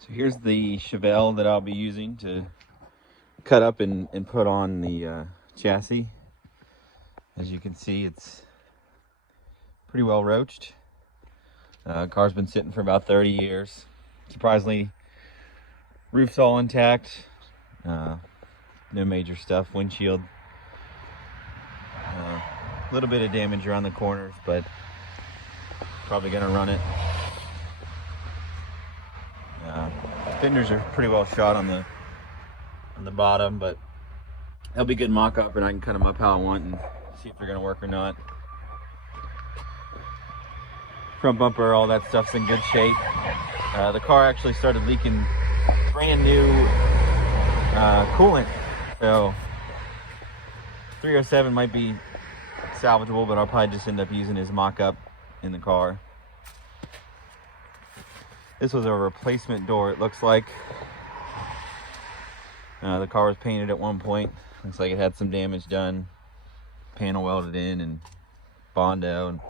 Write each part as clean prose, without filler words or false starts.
So here's the Chevelle that I'll be using to cut up and put on the chassis. As you can see, it's pretty well roached. Car's been sitting for about 30 years. Surprisingly, roof's all intact. No major stuff. Windshield. A little bit of damage around the corners, but probably gonna run it. Fenders are pretty well shot on the bottom, but they'll be good mock-up, and I can cut them up how I want and see if they're gonna work or not. Front bumper, all that stuff's in good shape. The car actually started leaking brand new coolant, so 307 might be salvageable, but I'll probably just end up using his mock-up in the car. This was a replacement door, it looks like. The car was painted at one point. Looks like it had some damage done. Panel welded in and Bondo. And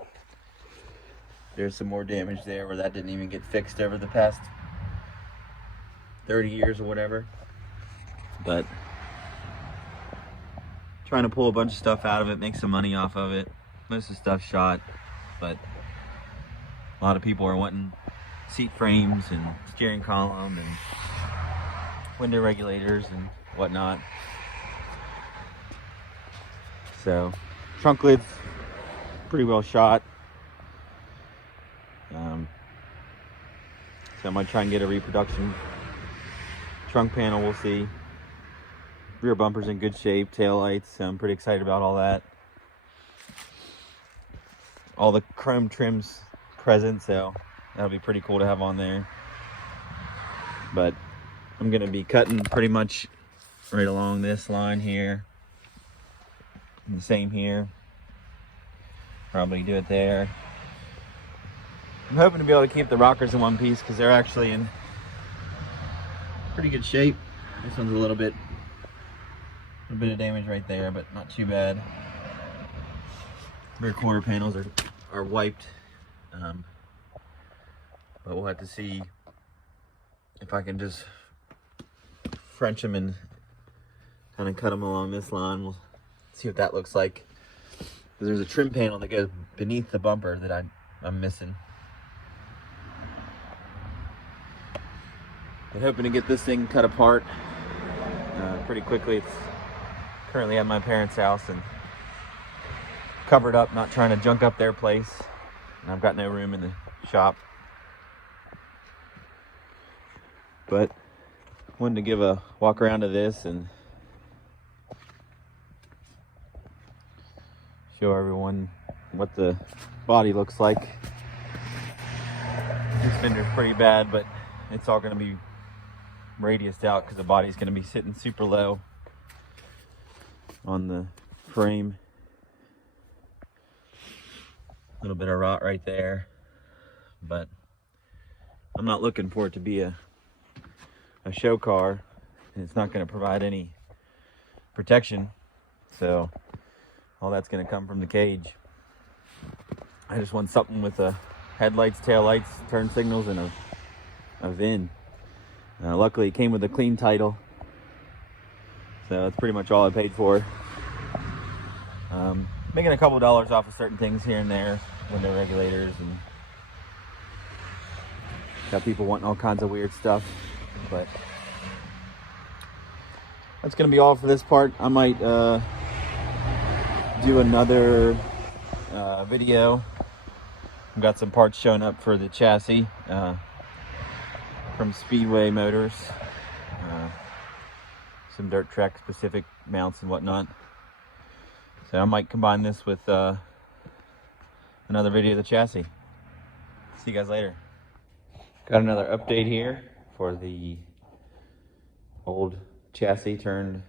there's some more damage there where that didn't even get fixed over the past 30 years or whatever. But trying to pull a bunch of stuff out of it, make some money off of it. Most of the stuff's shot, but a lot of people are wanting seat frames and steering column and window regulators and whatnot. So trunk lid's pretty well shot. So I might try and get a reproduction trunk panel, we'll see. Rear bumper's in good shape, tail lights, so I'm pretty excited about all that. All the chrome trims present, so that'll be pretty cool to have on there. But I'm gonna be cutting pretty much right along this line here. And the same here. Probably do it there. I'm hoping to be able to keep the rockers in one piece because they're actually in pretty good shape. This one's a little bit of damage right there, but not too bad. Rear quarter panels are wiped. But we'll have to see if I can just French them and kind of cut them along this line. We'll see what that looks like. There's a trim panel that goes beneath the bumper that I'm missing. I'm hoping to get this thing cut apart pretty quickly. It's currently at my parents' house and covered up, not trying to junk up their place. And I've got no room in the shop. But wanted to give a walk around of this and show everyone what the body looks like. This fender's pretty bad, but it's all going to be radiused out because the body's going to be sitting super low on the frame. A little bit of rot right there, but I'm not looking for it to be a show car, and it's not going to provide any protection, so all that's going to come from the cage. I just want something with headlights, taillights, turn signals, and a VIN. Luckily it came with a clean title, so that's pretty much all I paid for. Making a couple dollars off of certain things here and there, window regulators, and got people wanting all kinds of weird stuff. But that's gonna be all for this part. I might do another video. I've got some parts showing up for the chassis from Speedway Motors, some dirt track specific mounts and whatnot. So I might combine this with another video of the chassis. See you guys later. Got another update here for the old chassis turned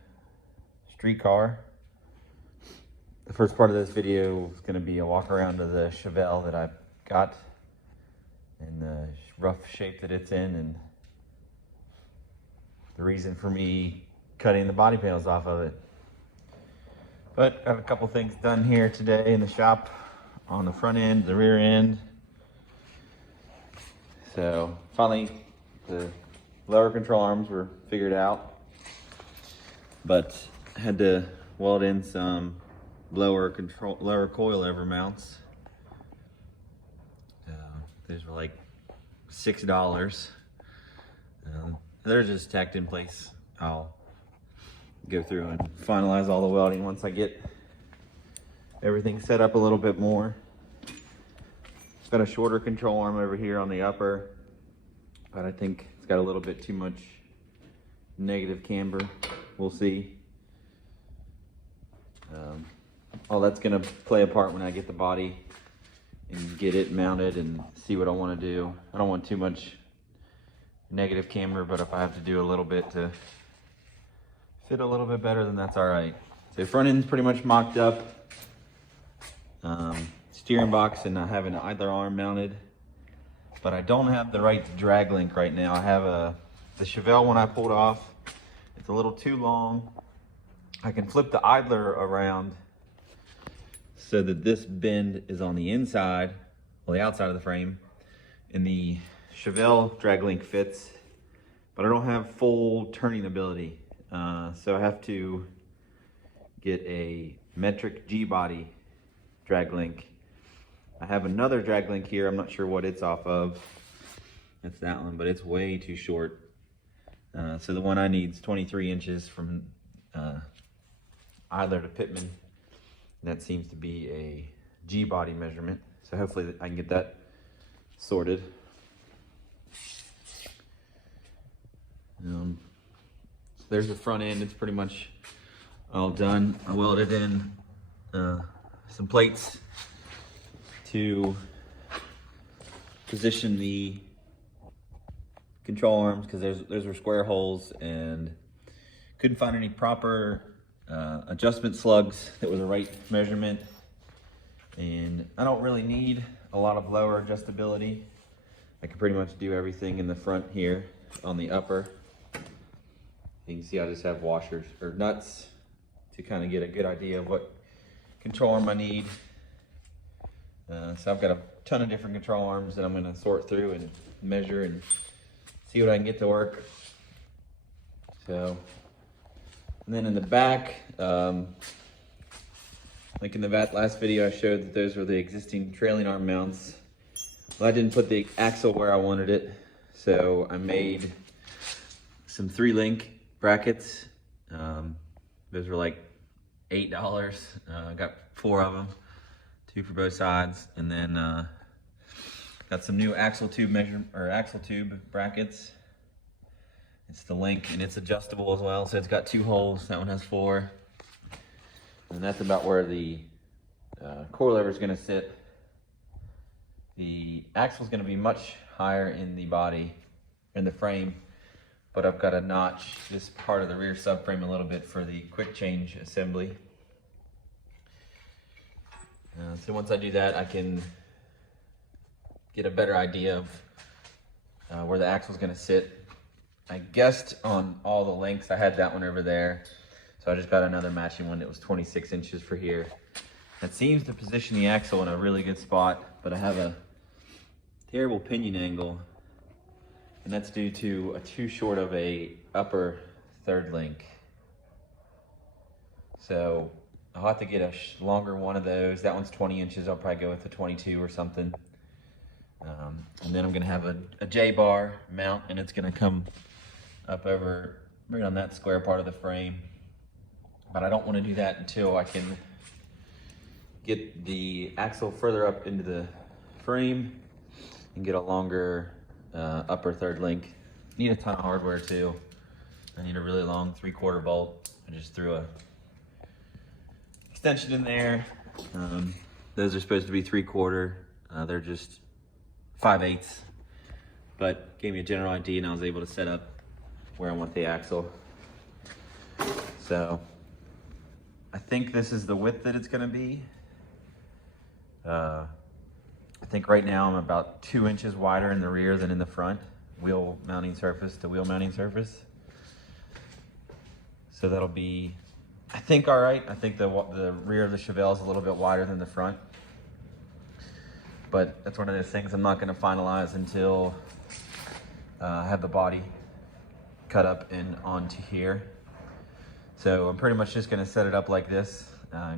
street car. The first part of this video is going to be a walk around of the Chevelle that I've got and the rough shape that it's in and the reason for me cutting the body panels off of it. But I have a couple things done here today in the shop on the front end, the rear end. So finally the lower control arms were figured out, but had to weld in some lower coilover mounts. These were like $6. They're just tacked in place. I'll go through and finalize all the welding once I get everything set up a little bit more. Got a shorter control arm over here on the upper, but I think it's got a little bit too much negative camber. We'll see. All that's gonna play a part when I get the body and get it mounted and see what I want to do. I don't want too much negative camber, but if I have to do a little bit to fit a little bit better, then that's all right. So front end's pretty much mocked up. Steering box, and I have an idler arm mounted, but I don't have the right drag link right now. I have the Chevelle one I pulled off. It's a little too long. I can flip the idler around so that this bend is on the inside, well, the outside of the frame, and the Chevelle drag link fits, but I don't have full turning ability. So I have to get a metric G-body drag link. I have another drag link here. I'm not sure what it's off of. That's that one, but it's way too short. So the one I need is 23 inches from idler to pitman. That seems to be a G-body measurement. So hopefully I can get that sorted. So there's the front end. It's pretty much all done. I welded in some plates to position the control arms, because those were square holes, and couldn't find any proper adjustment slugs that was the right measurement. And I don't really need a lot of lower adjustability. I can pretty much do everything in the front here on the upper. You can see I just have washers or nuts to kind of get a good idea of what control arm I need. So I've got a ton of different control arms that I'm going to sort through and measure and see what I can get to work. So, and then in the back, like in the last video, I showed that those were the existing trailing arm mounts. Well, I didn't put the axle where I wanted it, so I made some 3-link brackets. Those were like $8. I got 4 of them, 2 for both sides, and then got some new axle tube brackets. It's the link, and it's adjustable as well, so it's got 2 holes. That one has 4, and that's about where the coilover is going to sit. The axle is going to be much higher in the body, in the frame, but I've got to notch this part of the rear subframe a little bit for the quick change assembly. So once I do that, I can get a better idea of where the axle is going to sit. I guessed on all the lengths. I had that one over there, so I just got another matching one that was 26 inches for here. That seems to position the axle in a really good spot, but I have a terrible pinion angle, and that's due to too short of a upper 3rd link. So I'll have to get a longer one of those. That one's 20 inches. I'll probably go with a 22 or something. And then I'm gonna have a J-bar mount, and it's gonna come up over right on that square part of the frame. But I don't want to do that until I can get the axle further up into the frame and get a longer upper 3rd link. Need a ton of hardware too. I need a really long 3/4 bolt. I just threw a extension in there. Those are supposed to be 3/4. They're just 5/8, but gave me a general idea, and I was able to set up where I want the axle. So I think this is the width that it's going to be. I think right now I'm about 2 inches wider in the rear than in the front, wheel mounting surface to wheel mounting surface. So that'll be, I think, all right. I think the rear of the Chevelle is a little bit wider than the front, but that's one of those things I'm not going to finalize until I have the body cut up and onto here. So I'm pretty much just gonna set it up like this,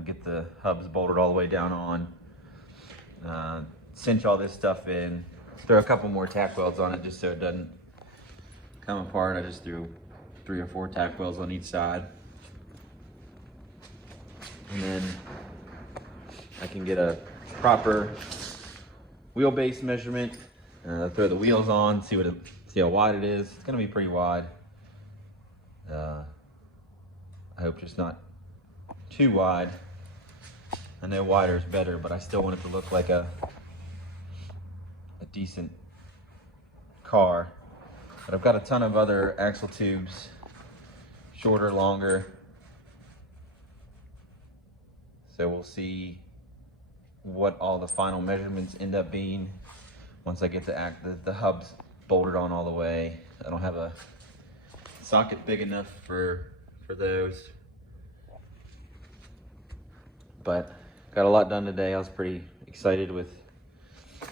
get the hubs bolted all the way down on, cinch all this stuff in, throw a couple more tack welds on it just so it doesn't come apart. I just threw 3 or 4 tack welds on each side. And then I can get a proper wheelbase measurement, throw the wheels on, see how wide it is. It's gonna be pretty wide. I hope just not too wide. I know wider is better, but I still want it to look like a decent car. But I've got a ton of other axle tubes, shorter, longer. So we'll see what all the final measurements end up being once I get the hubs bolted on all the way. I don't have a socket big enough for those. But got a lot done today. I was pretty excited with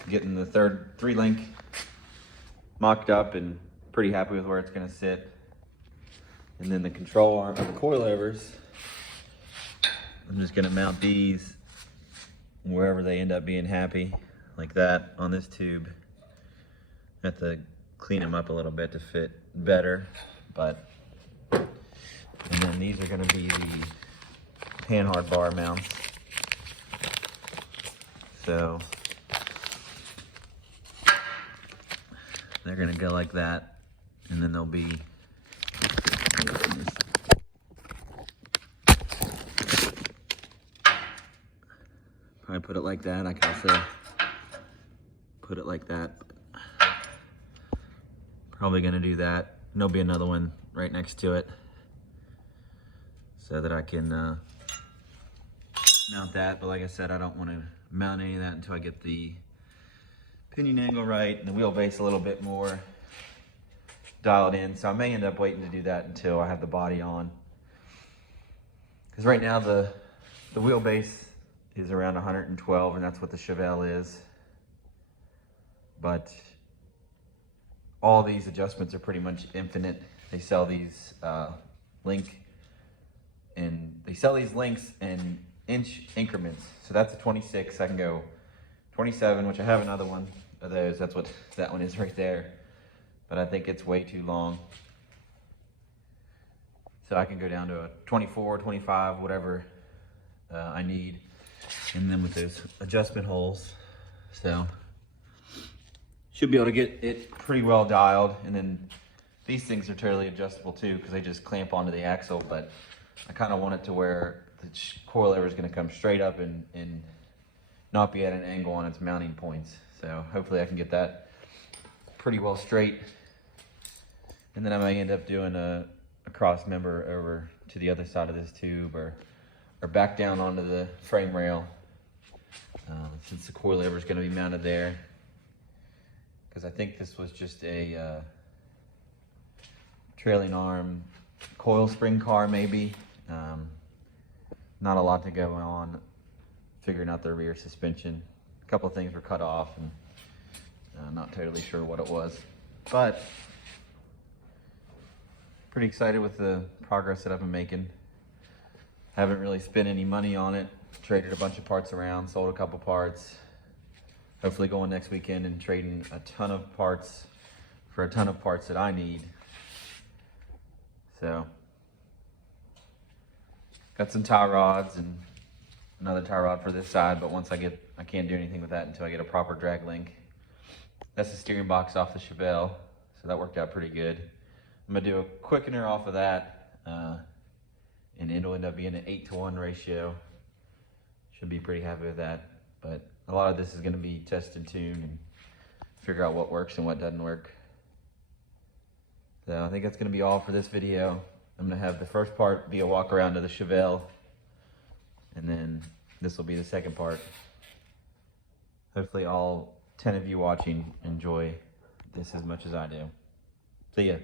getting the third 3-link mocked up and pretty happy with where it's gonna sit. And then the control arm of the coilovers, I'm just gonna mount these wherever they end up being happy, like that on this tube. I have to clean them up a little bit to fit better, but, and then these are gonna be the panhard bar mounts. So they're gonna go like that, and then they'll be probably put it like that. I can also put it like that. Probably gonna do that. And there'll be another one right next to it so that I can mount that. But like I said, I don't want to mount any of that until I get the pinion angle right and the wheelbase a little bit more dialed in. So I may end up waiting to do that until I have the body on. Because right now the wheelbase is around 112, and that's what the Chevelle is. But all these adjustments are pretty much infinite. They sell these links in inch increments. So that's a 26. I can go 27, which I have another one of those. That's what that one is right there. But I think it's way too long. So I can go down to a 24, 25, whatever I need. And then with those adjustment holes. So should be able to get it pretty well dialed. And then these things are totally adjustable too, because they just clamp onto the axle. But I kind of want it to where the coilover is going to come straight up and not be at an angle on its mounting points. So hopefully I can get that pretty well straight. And then I may end up doing a cross member over to the other side of this tube, or back down onto the frame rail, since the coilover is going to be mounted there. Because I think this was just a trailing arm coil spring car maybe. Not a lot to go on figuring out the rear suspension. A couple of things were cut off, and not totally sure what it was. But pretty excited with the progress that I've been making. Haven't really spent any money on it. Traded a bunch of parts around, sold a couple parts. Hopefully going next weekend and trading a ton of parts for a ton of parts that I need. So, got some tie rods and another tie rod for this side, but I can't do anything with that until I get a proper drag link. That's the steering box off the Chevelle, so that worked out pretty good. I'm gonna do a quickener off of that, and it'll end up being an 8-to-1 ratio. Should be pretty happy with that, but a lot of this is gonna be test and tune and figure out what works and what doesn't work. So I think that's gonna be all for this video. I'm gonna have the first part be a walk around to the Chevelle, and then this will be the second part. Hopefully all 10 of you watching enjoy this as much as I do. See ya.